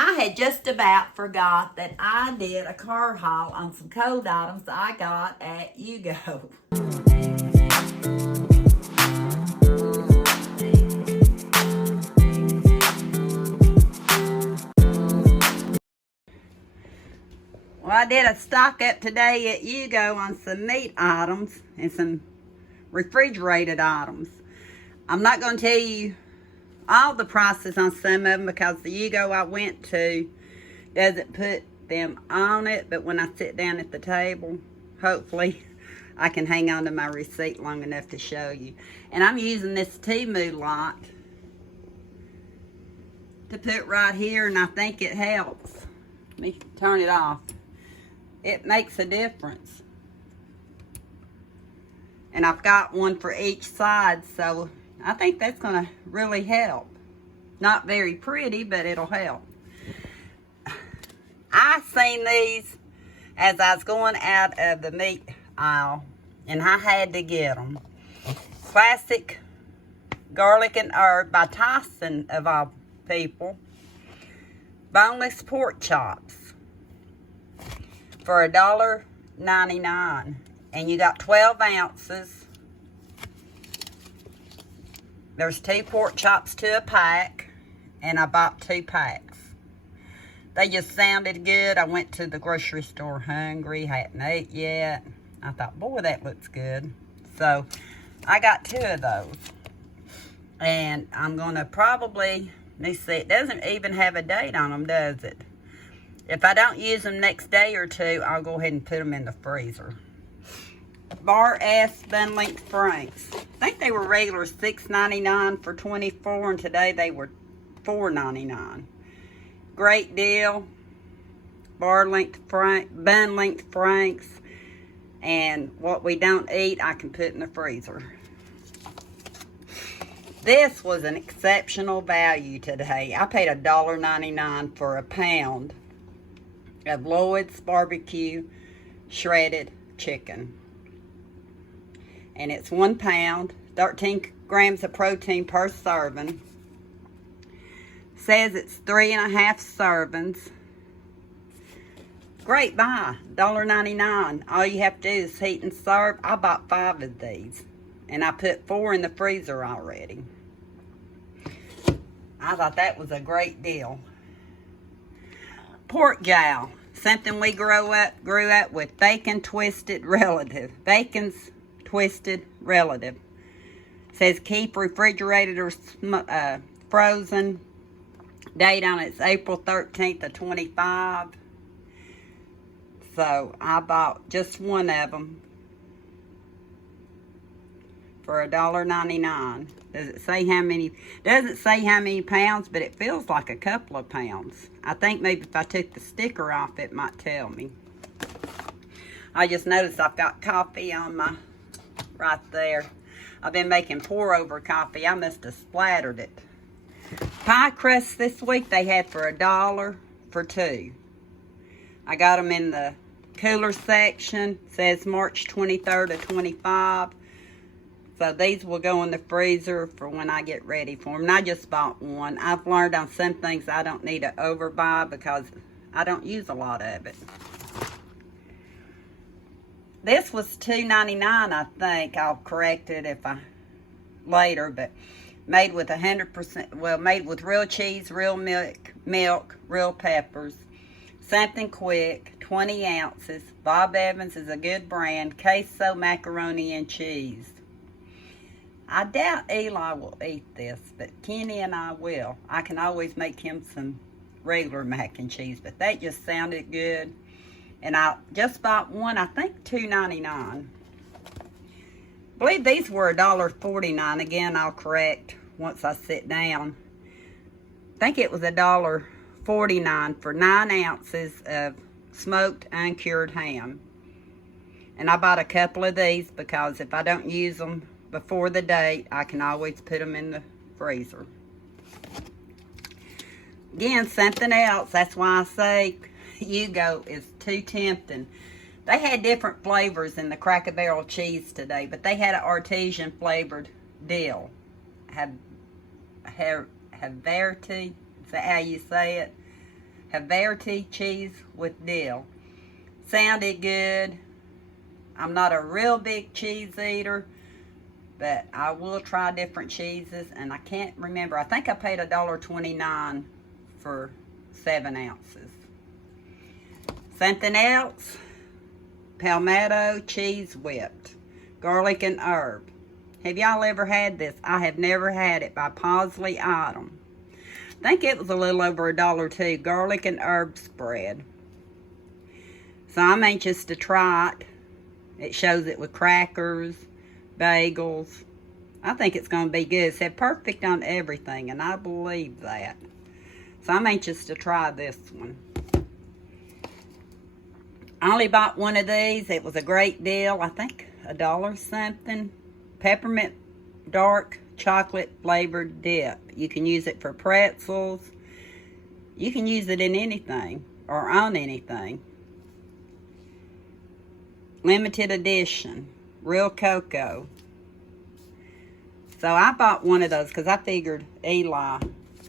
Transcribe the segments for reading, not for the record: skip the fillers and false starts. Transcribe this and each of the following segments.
I had just about forgot that I did a card haul on some cold items I got at UGO. Well, I did a stock up today at UGO on some meat items and some refrigerated items. I'm not going to tell you all the prices on some of them because the UGO I went to doesn't put them on it, but when I sit down at the table, hopefully I can hang on to my receipt long enough to show you. And I'm using this Temu lot to put right here, and I think it helps. Let me turn it off. It makes a difference. And I've got one for each side, so I think that's going to really help. Not very pretty, but it'll help. I seen these as I was going out of the meat aisle, and I had to get them. Classic garlic and herb by Tyson, of all people. Boneless pork chops for $1.99, and you got 12 ounces. There's 2 pork chops to a pack, and I bought 2 packs. They just sounded good. I went to the grocery store hungry, hadn't ate yet. I thought, boy, that looks good. So I got 2 of those. And I'm going to probably, let me see, it doesn't even have a date on them, does it? If I don't use them next day or 2, I'll go ahead and put them in the freezer. Bar S Bun Length Franks. I think they were regular $6.99 for 24, and today they were $4.99. Great deal. Bun Length Franks. And what we don't eat, I can put in the freezer. This was an exceptional value today. I paid $1.99 for a pound of Lloyd's barbecue shredded chicken. And it's 1 pound, 13 grams of protein per serving. Says it's 3.5 servings. Great buy, $1.99. All you have to do is heat and serve. I bought 5 of these, and I put 4 in the freezer already. I thought that was a great deal. Pork jowl, something we grew up with. Bacon twisted relative. Bacon's twisted relative. Says keep refrigerated or frozen. Date on it's April 13th of 25. So I bought just 1 of them for $1.99. Does it say how many? Doesn't say how many pounds, but it feels like a couple of pounds. I think maybe if I took the sticker off, it might tell me. I just noticed I've got coffee on my right there. I've been making pour over coffee. I must have splattered it. Pie crusts this week they had for $1 for 2. I got them in the cooler section. It says March 23rd to 25. So these will go in the freezer for when I get ready for them. And I just bought 1. I've learned on some things I don't need to overbuy because I don't use a lot of it. This was $2.99, I think. I'll correct it if I later, but made with 100%, well, made with real cheese, real milk, real peppers. Something quick, 20 ounces. Bob Evans is a good brand. Queso macaroni and cheese. I doubt Eli will eat this, but Kenny and I will. I can always make him some regular mac and cheese, but that just sounded good. And I just bought 1, I think $2.99. I believe these were $1.49. Again, I'll correct once I sit down. I think it was $1.49 for 9 ounces of smoked uncured ham. And I bought a couple of these because if I don't use them before the date, I can always put them in the freezer. Again, something else. That's why I say UGO is too tempting. They had different flavors in the Cracker Barrel cheese today, but they had an artesian flavored dill. Havarti, is that how you say it? Havarti cheese with dill. Sounded good. I'm not a real big cheese eater, but I will try different cheeses, and I can't remember. I think I paid $1.29 for 7 ounces. Something else, palmetto cheese whipped, garlic and herb. Have y'all ever had this? I have never had it, by Paisley Item. I think it was a little over $1 garlic and herb spread. So I'm anxious to try it. It shows it with crackers, bagels. I think it's going to be good. It said perfect on everything, and I believe that. So I'm anxious to try this one. I only bought one of these. It was a great deal. I think $1 something. Peppermint dark chocolate flavored dip. You can use it for pretzels. You can use it in anything or on anything. Limited edition. Real cocoa. So I bought one of those because I figured Eli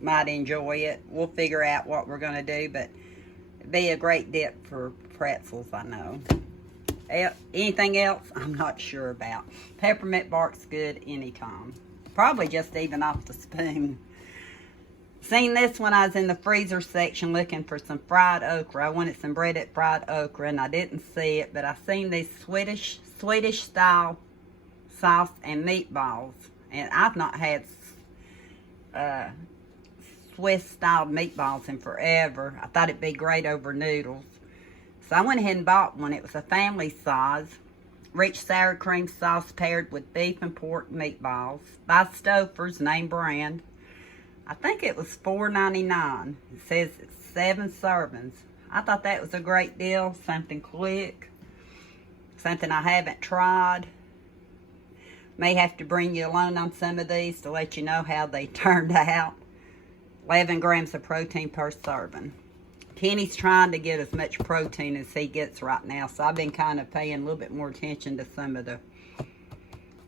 might enjoy it. We'll figure out what we're going to do, but it'd be a great dip for pretzels, I know. Anything else, I'm not sure about. Peppermint bark's good anytime. Probably just even off the spoon. Seen this when I was in the freezer section looking for some fried okra. I wanted some breaded fried okra, and I didn't see it, but I seen these Swedish style sauce and meatballs. And I've not had Swiss style meatballs in forever. I thought it'd be great over noodles. So I went ahead and bought one. It was a family size. Rich sour cream sauce paired with beef and pork meatballs. By Stouffer's, name brand. I think it was $4.99. It says it's 7 servings. I thought that was a great deal. Something quick. Something I haven't tried. May have to bring you along on some of these to let you know how they turned out. 11 grams of protein per serving. Kenny's trying to get as much protein as he gets right now, so I've been kind of paying a little bit more attention to some of the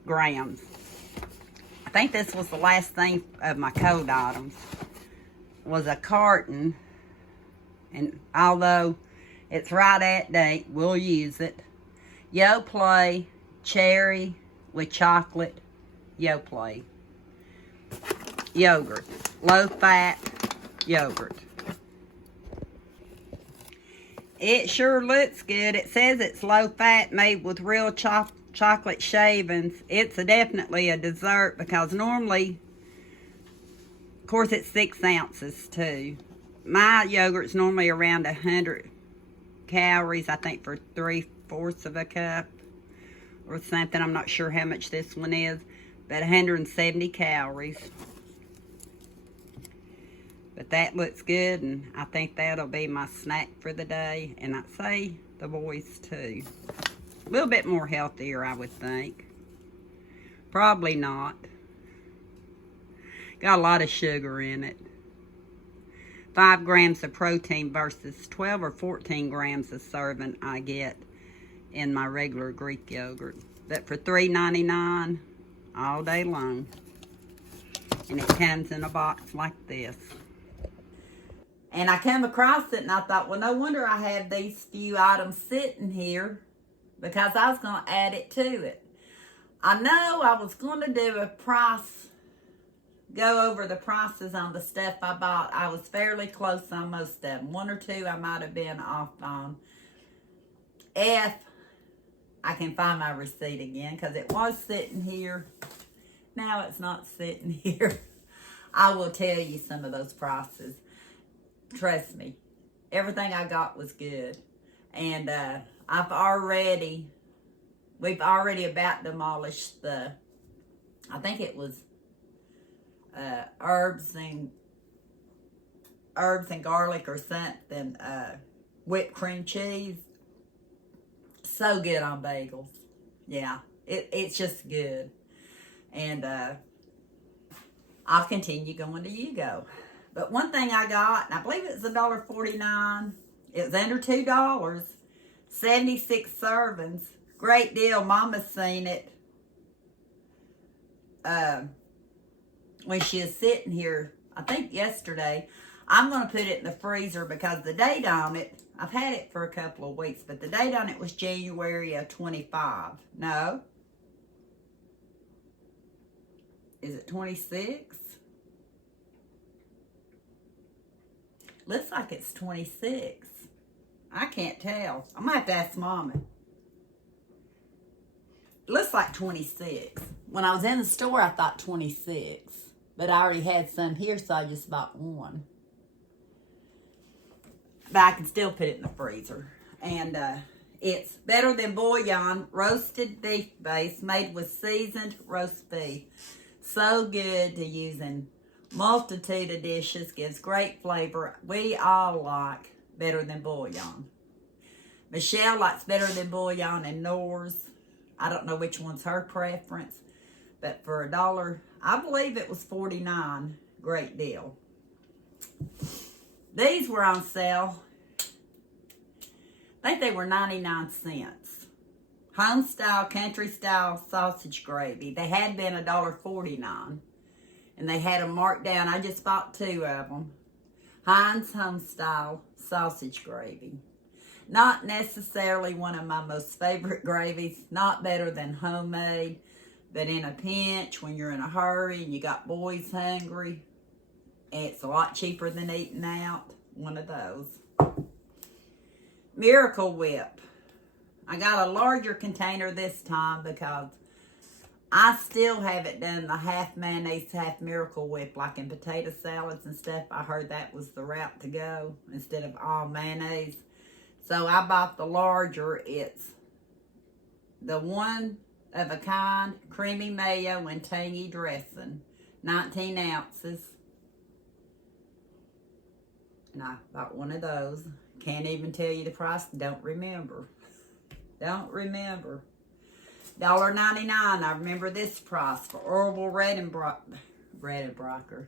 grams. I think this was the last thing of my cold items. Was a carton, and although it's right at date, we'll use it. Yoplait cherry with chocolate Yoplait yogurt, low fat yogurt. It sure looks good. It says it's low fat, made with real chocolate shavings. It's definitely a dessert, because normally, of course, it's 6 ounces too. My yogurt's normally around 100 calories, I think, for 3/4 of a cup or something. I'm not sure how much this one is, but 170 calories. But that looks good, and I think that'll be my snack for the day. And I'd say the boys too. A little bit more healthier, I would think. Probably not. Got a lot of sugar in it. 5 grams of protein versus 12 or 14 grams a serving I get in my regular Greek yogurt. But for $3.99 all day long. And it comes in a box like this. And I came across it, and I thought, well, no wonder I have these few items sitting here, because I was going to add it to it. I know I was going to do a price, go over the prices on the stuff I bought. I was fairly close on most of them. 1 or 2 I might have been off on. If I can find my receipt again, because it was sitting here. Now it's not sitting here. I will tell you some of those prices. Trust me, everything I got was good. And we've already about demolished the, I think it was herbs and garlic or something, whipped cream cheese. So good on bagels. Yeah, it's just good. And I'll continue going to UGO. But one thing I got, and I believe it was $1.49. It was under $2. 76 servings. Great deal. Mama's seen it when she was sitting here, I think yesterday. I'm going to put it in the freezer because the date on it, I've had it for a couple of weeks, but the date on it was January of 25. No. Is it 26? Looks like it's 26. I can't tell. I'm going to have to ask Mama. It looks like 26. When I was in the store, I thought 26. But I already had some here, so I just bought one. But I can still put it in the freezer. And it's Better Than Bouillon roasted beef base made with seasoned roast beef. So good to use in multitude of dishes. Gives great flavor. We all like Better Than Bouillon. Michelle likes Better Than Bouillon and Nor's. I don't know which one's her preference. But for $1, I believe it was 49. Great deal. These were on sale. I think they were 99 cents. Home style, country style sausage gravy. They had been $1.49. And they had them marked down. I just bought 2 of them. Heinz home style sausage gravy. Not necessarily one of my most favorite gravies. Not better than homemade. But in a pinch, when you're in a hurry and you got boys hungry, it's a lot cheaper than eating out. One of those. Miracle Whip. I got a larger container this time because I still haven't done the half mayonnaise, half Miracle Whip like in potato salads and stuff. I heard that was the route to go instead of all mayonnaise. So I bought the larger. It's the one of a kind creamy mayo and tangy dressing. 19 ounces. And I bought one of those. Can't even tell you the price. Don't remember. Don't remember. $1.99. I remember this price for Orville Redenbacher.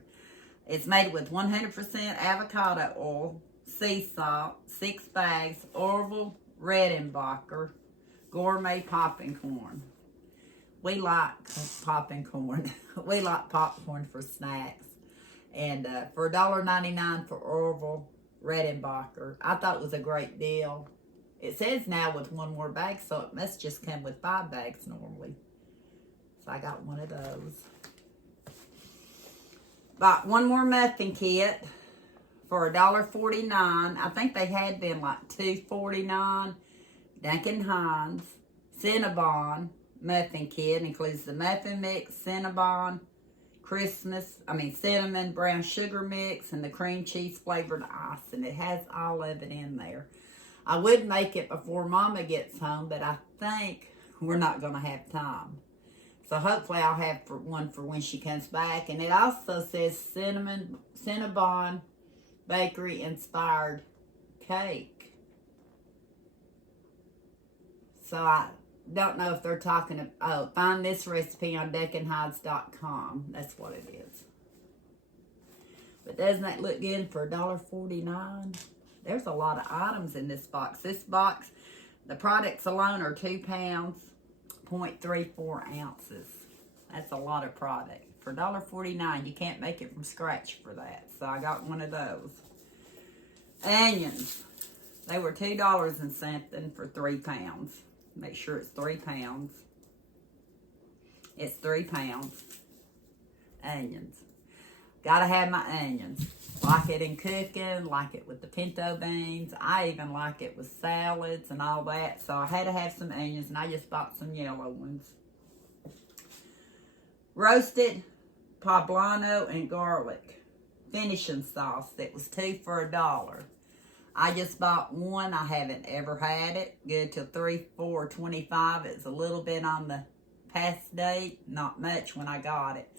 It's made with 100% avocado oil, sea salt, 6 bags, Orville Redenbacher gourmet popping corn. We like popping corn. We like popcorn for snacks. And for $1.99 for Orville Redenbacher. I thought it was a great deal. It says now with 1 more bag, so it must just come with 5 bags normally. So I got one of those. Bought 1 more muffin kit for $1.49. I think they had been like $2.49. Duncan Hines Cinnabon muffin kit includes the muffin mix, cinnamon brown sugar mix, and the cream cheese flavored ice, and it has all of it in there. I would make it before Mama gets home, but I think we're not going to have time. So hopefully I'll have one for when she comes back. And it also says Cinnabon bakery inspired cake. So I don't know if they're talking about, find this recipe on DuckinHides.com. That's what it is. But doesn't that look good for $1.49? There's a lot of items in this box. This box, the products alone are 2 pounds, 0.34 ounces. That's a lot of product. For $1.49, you can't make it from scratch for that. So I got one of those. Onions. They were $2 and something for 3 pounds. Make sure it's 3 pounds. It's 3 pounds. Onions. Gotta have my onions. Like it in cooking, like it with the pinto beans. I even like it with salads and all that. So I had to have some onions, and I just bought some yellow ones. Roasted poblano and garlic finishing sauce. That was 2 for $1. I just bought one. I haven't ever had it. Good till 3/4/25. It's a little bit on the past date. Not much when I got it.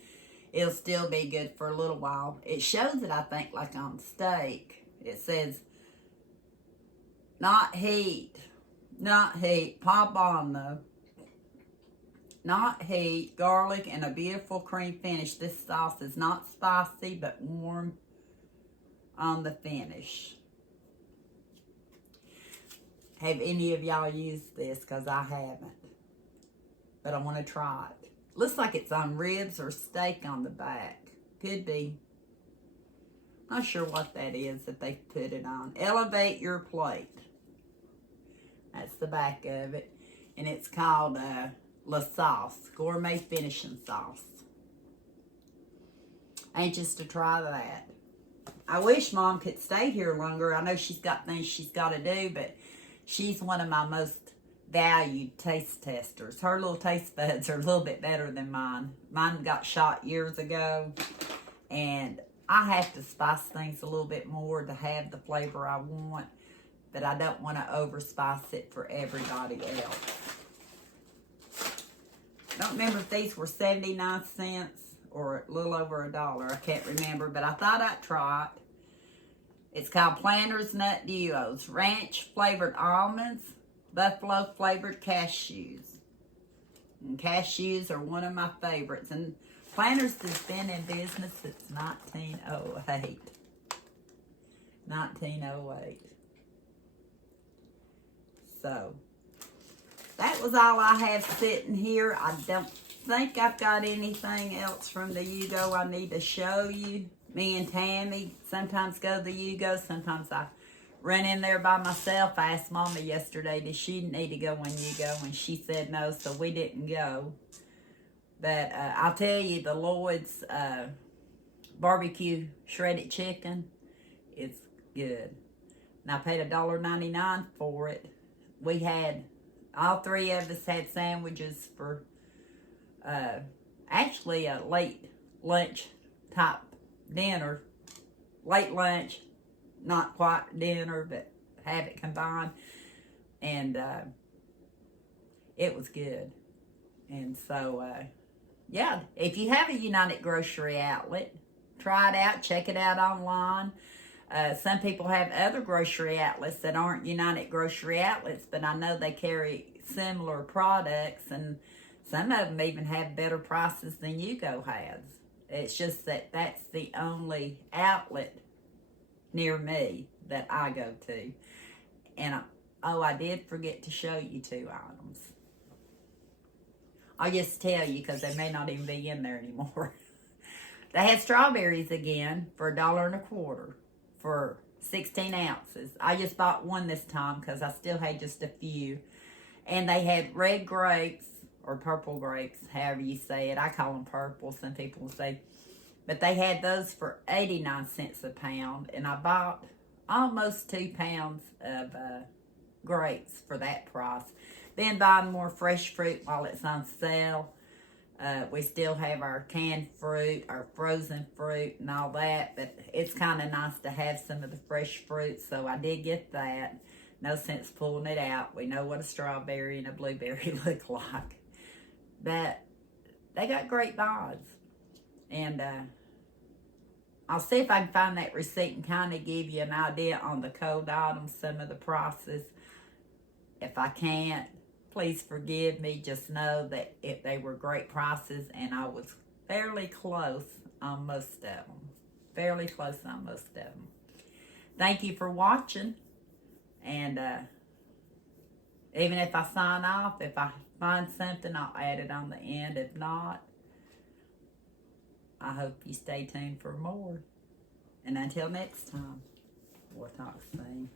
It'll still be good for a little while. It shows it, I think, like on steak. It says, not heat, poblano, not heat, garlic, and a beautiful cream finish. This sauce is not spicy, but warm on the finish. Have any of y'all used this? Because I haven't. But I want to try it. Looks like it's on ribs or steak on the back. Could be. Not sure what that is that they put it on. Elevate Your Plate. That's the back of it. And it's called La Sauce, Gourmet Finishing Sauce. Anxious to try that. I wish Mom could stay here longer. I know she's got things she's got to do, but she's one of my most valued taste testers. Her little taste buds are a little bit better than mine. Mine got shot years ago, and I have to spice things a little bit more to have the flavor I want, but I don't want to overspice it for everybody else. I don't remember if these were 79 cents or a little over $1. I can't remember, but I thought I'd try it. It's called Planters Nut Duos. Ranch flavored almonds, buffalo flavored cashews. And cashews are one of my favorites. And Planters has been in business since 1908. 1908. So, that was all I have sitting here. I don't think I've got anything else from the UGO I need to show you. Me and Tammy sometimes go to the UGO. Sometimes I run in there by myself. I asked Mama yesterday, did she need to go in UGO? And she said no, so we didn't go. But I'll tell you, the Lloyd's barbecue shredded chicken is good. And I paid $1.99 for it. We had, all three of us had sandwiches for actually a late lunch type dinner. Late lunch, not quite dinner, but have it combined. And it was good. And so, yeah, if you have a United Grocery Outlet, try it out, check it out online. Some people have other grocery outlets that aren't United Grocery Outlets, but I know they carry similar products, and some of them even have better prices than UGO has. It's just that that's the only outlet near me that I go to. And, I did forget to show you two items. I'll just tell you because they may not even be in there anymore. They had strawberries again for $1.25 for 16 ounces. I just bought one this time because I still had just a few. And they had red grapes, or purple grapes, however you say it. I call them purple, some people will say. But they had those for 89 cents a pound. And I bought almost 2 pounds of grapes for that price. Then buying more fresh fruit while it's on sale. We still have our canned fruit, our frozen fruit and all that. But it's kind of nice to have some of the fresh fruit. So I did get that. No sense pulling it out. We know what a strawberry and a blueberry look like. But they got great buys. And I'll see if I can find that receipt and kind of give you an idea on the cold items, some of the prices. If I can't, please forgive me. Just know that they were great prices, and I was fairly close on most of them. Fairly close on most of them. Thank you for watching. And even if I sign off, if I find something, I'll add it on the end. If not, I hope you stay tuned for more. And until next time, we'll talk soon.